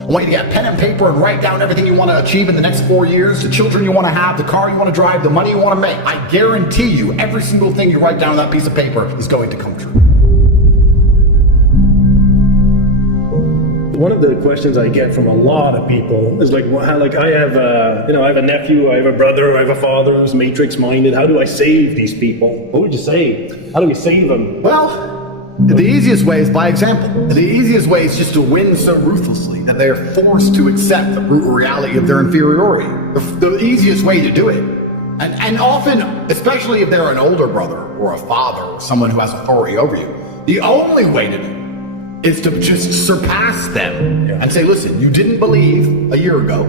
I want you to get pen and paper and write down everything you want to achieve in the next 4 years, the children you want to have, the car you want to drive, the money you want to make. I guarantee you, every single thing you write down on that piece of paper is going to come true. One of the questions I get from a lot of people is like I have a nephew, I have a brother, I have a father who's matrix-minded. How do I save these people? What would you say? How do we save them? Well, the easiest way is by example. The easiest way is just to win so ruthlessly that they're forced to accept the brutal reality of their inferiority. The easiest way to do it. And often, especially if they're an older brother or a father or someone who has authority over you, the only way to do it is to just surpass them and say, listen, you didn't believe a year ago.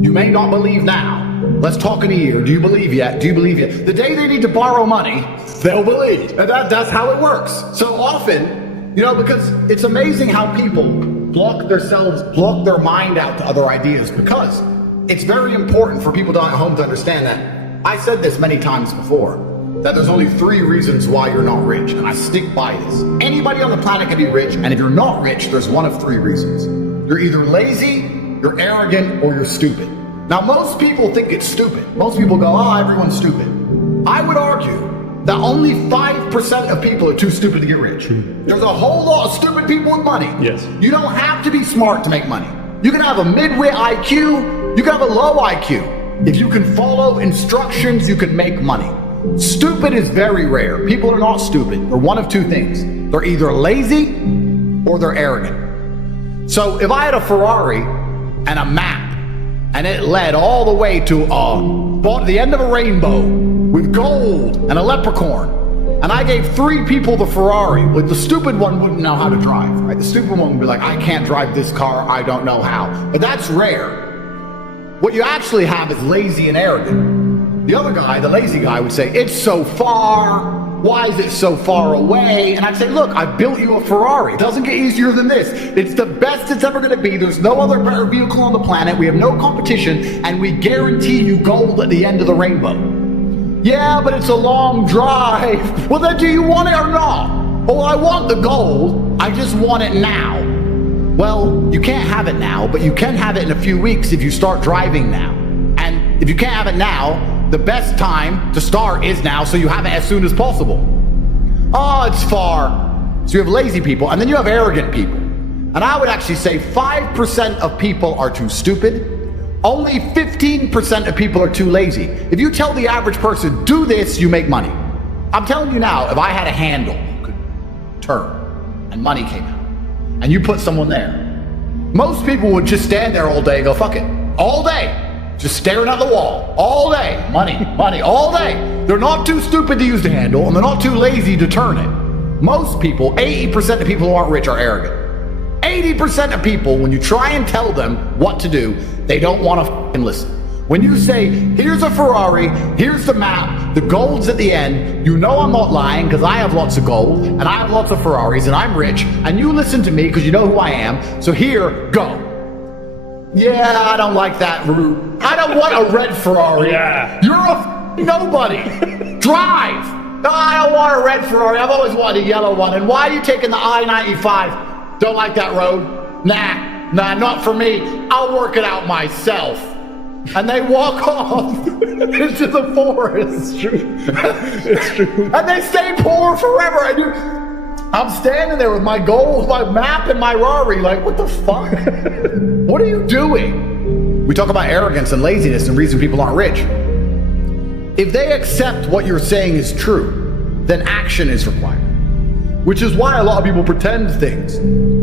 You may not believe now. Let's talk in a year. Do you believe yet? Do you believe yet? The day they need to borrow money, they'll believe. And that's how it works. So often, because it's amazing how people block their mind out to other ideas, because it's very important for people down at home to understand that. I said this many times before, that there's only 3 reasons why you're not rich, and I stick by this. Anybody on the planet can be rich, and if you're not rich, there's one of 3 reasons. You're either lazy, you're arrogant, or you're stupid. Now, most people think it's stupid. Most people go, oh, everyone's stupid. I would argue that only 5% of people are too stupid to get rich. There's a whole lot of stupid people with money. Yes. You don't have to be smart to make money. You can have a mid-wit IQ, you can have a low IQ. If you can follow instructions, you can make money. Stupid is very rare. People are not stupid. They're one of 2 things. They're either lazy or they're arrogant. So if I had a Ferrari and a map and it led all the way to the end of a rainbow with gold and a leprechaun, and I gave 3 people the Ferrari, the stupid one wouldn't know how to drive, right? The stupid one would be like, I can't drive this car, I don't know how. But that's rare. What you actually have is lazy and arrogant. The other guy, the lazy guy, would say, it's so far, why is it so far away? And I'd say, look, I built you a Ferrari. It doesn't get easier than this. It's the best it's ever going to be. There's no other better vehicle on the planet. We have no competition, and we guarantee you gold at the end of the rainbow. Yeah, but it's a long drive. Well, then do you want it or not? Oh, I want the gold. I just want it now. Well, you can't have it now, but you can have it in a few weeks if you start driving now. And if you can't have it now, the best time to start is now, so you have it as soon as possible. Oh, it's far. So you have lazy people, and then you have arrogant people. And I would actually say 5% of people are too stupid. Only 15% of people are too lazy. If you tell the average person, do this, you make money. I'm telling you now, if I had a handle you could turn and money came out, and you put someone there, most people would just stand there all day and go, fuck it, all day. Just staring at the wall, all day, money, money, all day. They're not too stupid to use the handle, and they're not too lazy to turn it. Most people, 80% of people who aren't rich are arrogant. 80% of people, when you try and tell them what to do, they don't want to fucking listen. When you say, here's a Ferrari, here's the map, the gold's at the end, you know I'm not lying because I have lots of gold, and I have lots of Ferraris, and I'm rich, and you listen to me because you know who I am, so here, go. Yeah, I don't like that route. I don't want a red Ferrari. Yeah. You're a nobody. Drive. No, I don't want a red Ferrari. I've always wanted a yellow one. And why are you taking the I-95? Don't like that road? Nah, not for me. I'll work it out myself. And they walk off into the forest. It's true. It's true. And they stay poor forever. And I'm standing there with my gold, my map, and my Rari, like, what the fuck? What are you doing? We talk about arrogance and laziness and reason people aren't rich. If they accept what you're saying is true, then action is required. Which is why a lot of people pretend things,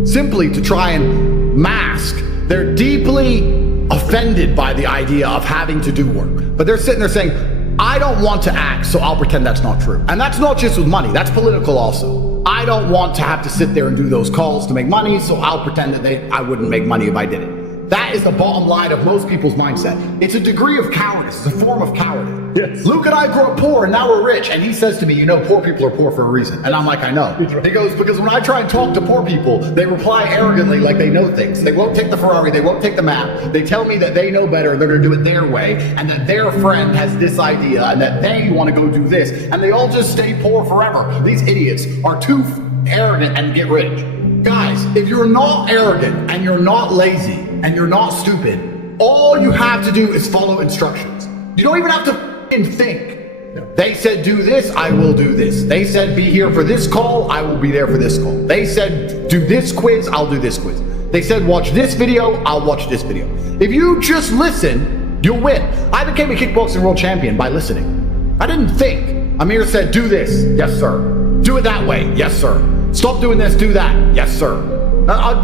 simply to try and mask. They're deeply offended by the idea of having to do work. But they're sitting there saying, I don't want to act, so I'll pretend that's not true. And that's not just with money, that's political also. I don't want to have to sit there and do those calls to make money, so I'll pretend that I wouldn't make money if I did it. That is the bottom line of most people's mindset. It's a degree of cowardice. It's a form of cowardice. Yes. Luke and I grew up poor, and now we're rich. And he says to me, you know, poor people are poor for a reason. And I'm like, I know. He goes, because when I try and talk to poor people, they reply arrogantly like they know things. They won't take the Ferrari. They won't take the map. They tell me that they know better. They're going to do it their way. And that their friend has this idea. And that they want to go do this. And they all just stay poor forever. These idiots are too arrogant and get rich. Guys, if you're not arrogant and you're not lazy and you're not stupid, all you have to do is follow instructions. You don't even have to f***ing think. They said do this, I will do this. They said be here for this call, I will be there for this call. They said do this quiz, I'll do this quiz. They said watch this video, I'll watch this video. If you just listen, you'll win. I became a kickboxing world champion by listening. I didn't think. Amir said do this, yes sir. Do it that way, yes sir. Stop doing this, do that, yes sir.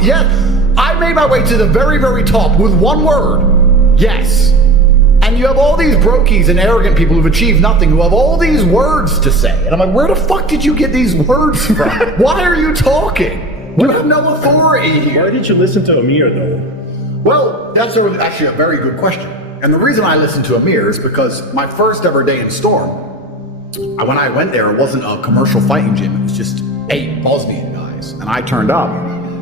Yes, I made my way to the very, very top with one word, yes. And you have all these brokies and arrogant people who've achieved nothing, who have all these words to say. And I'm like, where the fuck did you get these words from? Why are you talking? You have no authority here. Why did you listen to Amir, though? Well, that's actually a very good question. And the reason I listened to Amir is because my first ever day in Storm, when I went there, it wasn't a commercial fighting gym. It was just 8 Bosnian guys. And I turned up,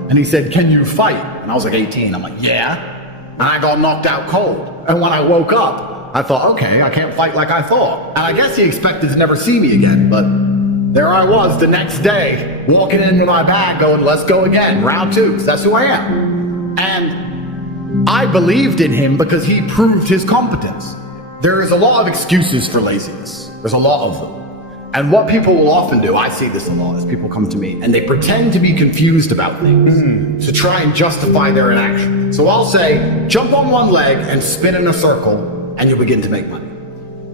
and he said, can you fight? And I was like 18. I'm like, yeah. And I got knocked out cold. And when I woke up, I thought, okay, I can't fight like I thought. And I guess he expected to never see me again, but there I was the next day, walking into my bag going, let's go again, round 2, because that's who I am. And I believed in him because he proved his competence. There is a lot of excuses for laziness. There's a lot of them. And what people will often do, I see this a lot, is people come to me and they pretend to be confused about things to try and justify their inaction. So I'll say, jump on one leg and spin in a circle and you'll begin to make money.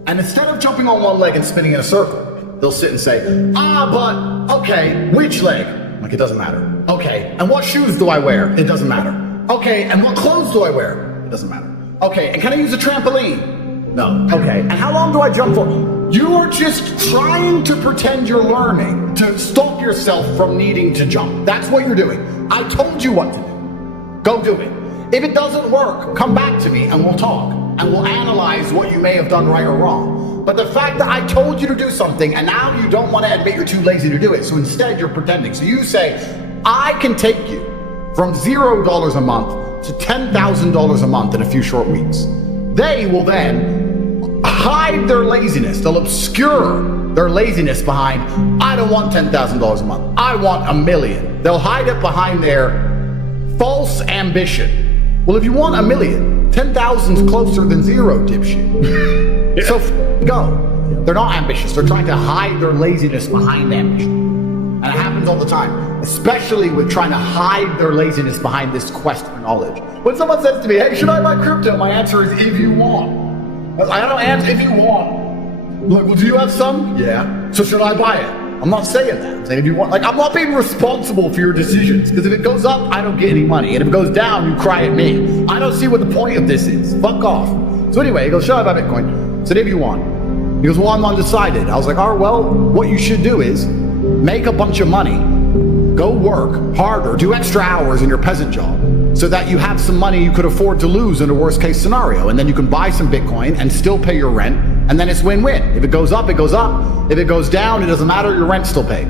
And instead of jumping on one leg and spinning in a circle, they'll sit and say, but, okay, which leg? I'm like, it doesn't matter. Okay, and what shoes do I wear? It doesn't matter. Okay, and what clothes do I wear? It doesn't matter. Okay, and can I use a trampoline? No. Okay, and how long do I jump for? You are just trying to pretend you're learning to stop yourself from needing to jump. That's what you're doing. I told you what to do. Go do it. If it doesn't work, come back to me and we'll talk. And we'll analyze what you may have done right or wrong. But the fact that I told you to do something and now you don't want to admit you're too lazy to do it, so instead you're pretending. So you say, I can take you from $0 a month to $10,000 a month in a few short weeks. They will then hide their laziness. They'll obscure their laziness behind, I don't want $10,000 a month. I want $1 million. They'll hide it behind their false ambition. Well, if you want $1 million, 10,000's closer than 0, dipshit. So go. They're not ambitious. They're trying to hide their laziness behind ambition. And it happens all the time, especially with trying to hide their laziness behind this quest for knowledge. When someone says to me, hey, should I buy crypto? My answer is, if you want. I don't answer if you want. Look, well, do you have some? Yeah. So should I buy it? I'm not saying that. I'm saying if you want. Like, I'm not being responsible for your decisions. Because if it goes up, I don't get any money. And if it goes down, you cry at me. I don't see what the point of this is. Fuck off. So anyway, he goes, should I buy Bitcoin? I said, if you want. He goes, well, I'm undecided. I was like, all right, well, what you should do is make a bunch of money. Go work harder. Do extra hours in your peasant job. So that you have some money you could afford to lose in a worst case scenario. And then you can buy some Bitcoin and still pay your rent. And then it's win-win. If it goes up, it goes up. If it goes down, it doesn't matter, your rent's still paid.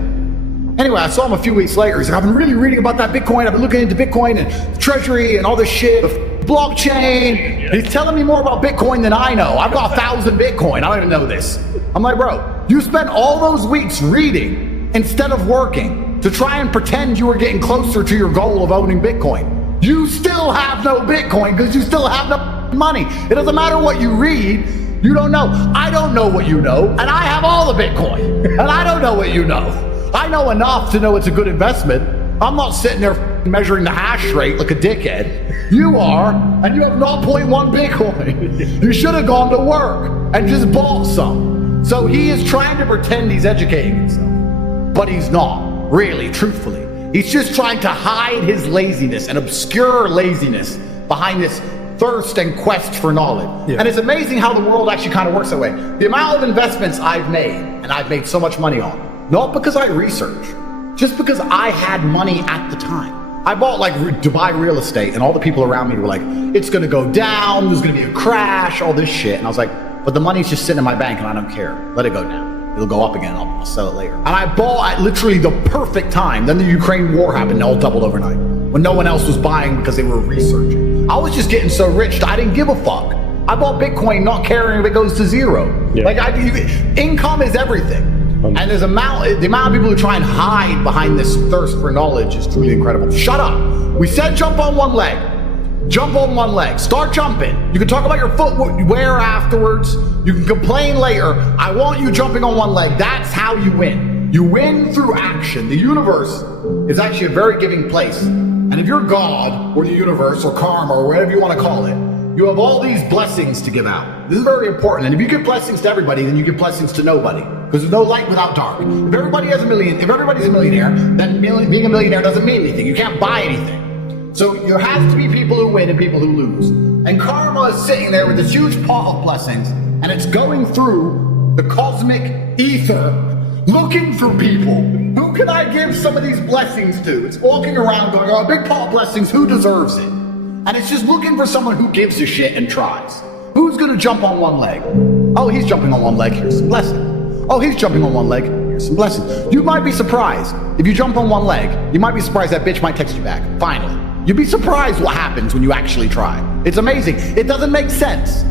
Anyway, I saw him a few weeks later. He's like, I've been really reading about that Bitcoin. I've been looking into Bitcoin and treasury and all this shit, blockchain. He's telling me more about Bitcoin than I know. I've got 1,000 Bitcoin. I don't even know this. I'm like, bro, you spent all those weeks reading instead of working to try and pretend you were getting closer to your goal of owning Bitcoin. You still have no Bitcoin because you still have no money. It doesn't matter what you read. You don't know. I don't know what you know, and I have all the Bitcoin, and I don't know what you know. I know enough to know it's a good investment. I'm not sitting there measuring the hash rate like a dickhead. You are, and you have 0.1 Bitcoin. You should have gone to work and just bought some. So he is trying to pretend he's educating himself, but he's not, really, truthfully. He's just trying to hide his laziness and obscure laziness behind this thirst and quest for knowledge. Yeah. And it's amazing how the world actually kind of works that way. The amount of investments I've made, and I've made so much money on, not because I researched, just because I had money at the time. I bought like Dubai real estate, and all the people around me were like, it's gonna go down, there's gonna be a crash, all this shit. And I was like, but the money's just sitting in my bank and I don't care. Let it go down. It'll go up again, I'll sell it later. And I bought at literally the perfect time. Then the Ukraine war happened, and it all doubled overnight. When no one else was buying because they were researching. I was just getting so rich that I didn't give a fuck. I bought Bitcoin not caring if it goes to 0. Yeah. Like, income is everything. And the amount of people who try and hide behind this thirst for knowledge is truly incredible. Shut up. We said jump on one leg. Jump on one leg. Start jumping. You can talk about your footwear afterwards. You can complain later. I want you jumping on one leg. That's how you win. You win through action. The universe is actually a very giving place. And if you're God, or the universe, or karma, or whatever you want to call it, you have all these blessings to give out. This is very important. And if you give blessings to everybody, then you give blessings to nobody. Because there's no light without dark. If everybody's a millionaire, then being a millionaire doesn't mean anything. You can't buy anything. So there has to be people who win and people who lose. And karma is sitting there with this huge pot of blessings, and it's going through the cosmic ether, looking for people. Who can I give some of these blessings to? It's walking around going, oh, a big pot of blessings, who deserves it? And it's just looking for someone who gives a shit and tries. Who's gonna jump on one leg? Oh, he's jumping on one leg, here's some blessings. Oh, he's jumping on one leg, here's some blessings. You might be surprised. If you jump on one leg, you might be surprised that bitch might text you back, finally. You'd be surprised what happens when you actually try. It's amazing. It doesn't make sense.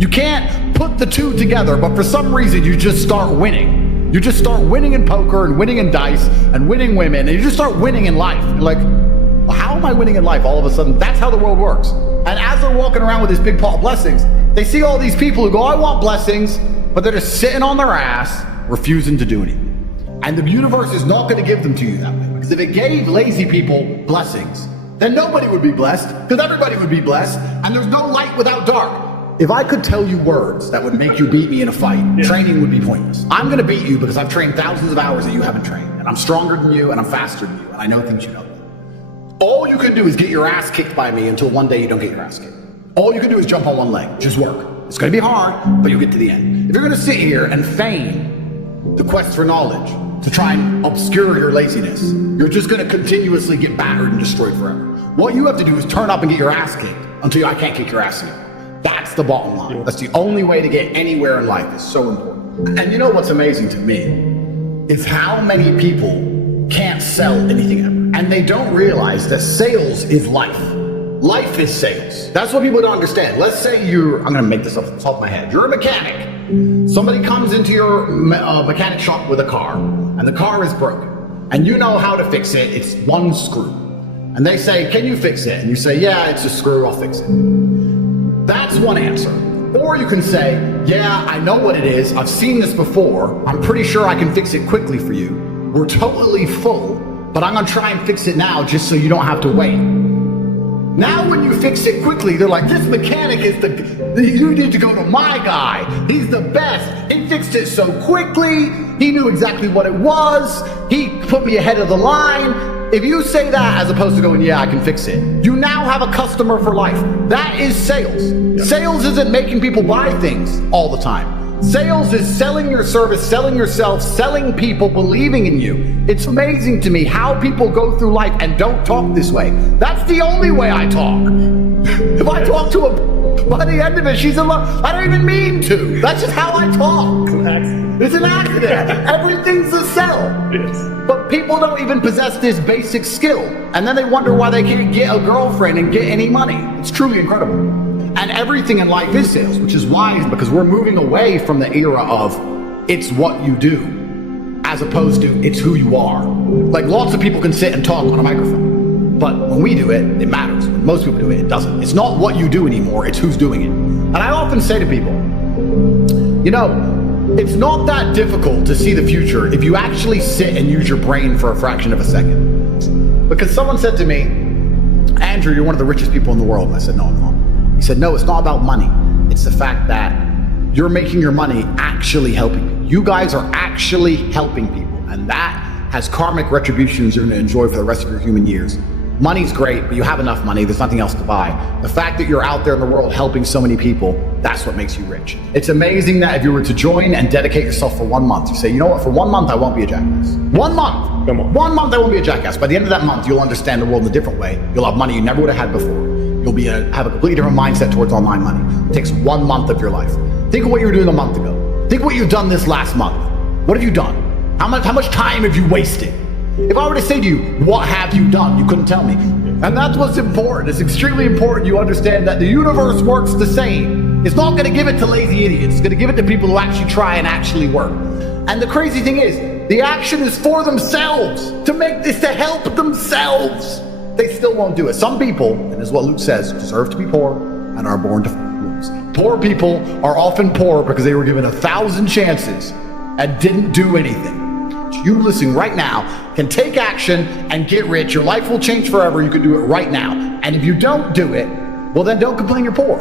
You can't put the two together, but for some reason you just start winning. You just start winning in poker and winning in dice and winning women, and you just start winning in life. You're like, well, how am I winning in life all of a sudden? That's how the world works. And as they're walking around with this big pot of blessings, they see all these people who go, I want blessings, but they're just sitting on their ass, refusing to do anything. And the universe is not going to give them to you that way. Because if it gave lazy people blessings, then nobody would be blessed, because everybody would be blessed, and there's no light without dark. If I could tell you words that would make you beat me in a fight, training would be pointless. I'm gonna beat you because I've trained thousands of hours that you haven't trained, and I'm stronger than you, and I'm faster than you, and I know things you don't. All you can do is get your ass kicked by me until one day you don't get your ass kicked. All you can do is jump on one leg, just work. It's gonna be hard, but you'll get to the end. If you're gonna sit here and feign the quest for knowledge, to try and obscure your laziness, you're just gonna continuously get battered and destroyed forever. What you have to do is turn up and get your ass kicked until I can't kick your ass anymore. That's the bottom line. That's the only way to get anywhere in life. It's so important. And you know what's amazing to me is how many people can't sell anything ever. And they don't realize that sales is life. Life is sales. That's what people don't understand. Let's say I'm gonna make this up off the top of my head. You're a mechanic. Somebody comes into your mechanic shop with a car, and the car is broken. And you know how to fix it. It's one screw. And they say, can you fix it? And you say, yeah, it's a screw, I'll fix it. That's one answer. Or you can say, yeah, I know what it is. I've seen this before. I'm pretty sure I can fix it quickly for you. We're totally full, but I'm gonna try and fix it now just so you don't have to wait. Now when you fix it quickly, they're like, this mechanic is you need to go to my guy. He's the best. He fixed it so quickly. He knew exactly what it was. He put me ahead of the line. If you say that as opposed to going, yeah, I can fix it, you now have a customer for life. That is sales. Yep. Sales isn't making people buy things all the time. Sales is selling your service, selling yourself, selling people, believing in you. It's amazing to me how people go through life and don't talk this way. That's the only way I talk. If I talk to by the end of it, she's in love. I don't even mean to. That's just how I talk. It's an accident. Everything's a sell. Yes. But people don't even possess this basic skill. And then they wonder why they can't get a girlfriend and get any money. It's truly incredible. And everything in life is sales, which is wise because we're moving away from the era of it's what you do, as opposed to it's who you are. Like lots of people can sit and talk on a microphone, but when we do it, it matters. When most people do it, it doesn't. It's not what you do anymore, it's who's doing it. And I often say to people, you know, it's not that difficult to see the future if you actually sit and use your brain for a fraction of a second. Because someone said to me, Andrew, you're one of the richest people in the world. And I said, no, I'm not. He said, no, it's not about money. It's the fact that you're making your money actually helping people. You guys are actually helping people. And that has karmic retributions you're going to enjoy for the rest of your human years. Money's great, but you have enough money. There's nothing else to buy. The fact that you're out there in the world helping so many people, that's what makes you rich. It's amazing that if you were to join and dedicate yourself for 1 month, you say, you know what, for 1 month, I won't be a jackass. 1 month. Come on. 1 month, I won't be a jackass. By the end of that month, you'll understand the world in a different way. You'll have money you never would have had before. You'll have a completely different mindset towards online money. It takes 1 month of your life. Think of what you were doing a month ago. Think what you've done this last month. What have you done? How much time have you wasted? If I were to say to you, what have you done? You couldn't tell me. And that's what's important. It's extremely important you understand that the universe works the same. It's not gonna give it to lazy idiots. It's gonna give it to people who actually try and actually work. And the crazy thing is, the action is for themselves, to make this, to help themselves. they still won't do it. Some people, and this is what Luke says, deserve to be poor and are born to lose. Poor people are often poor because they were given 1,000 chances and didn't do anything. You listening right now can take action and get rich. Your life will change forever. You can do it right now. And if you don't do it, well, then don't complain you're poor.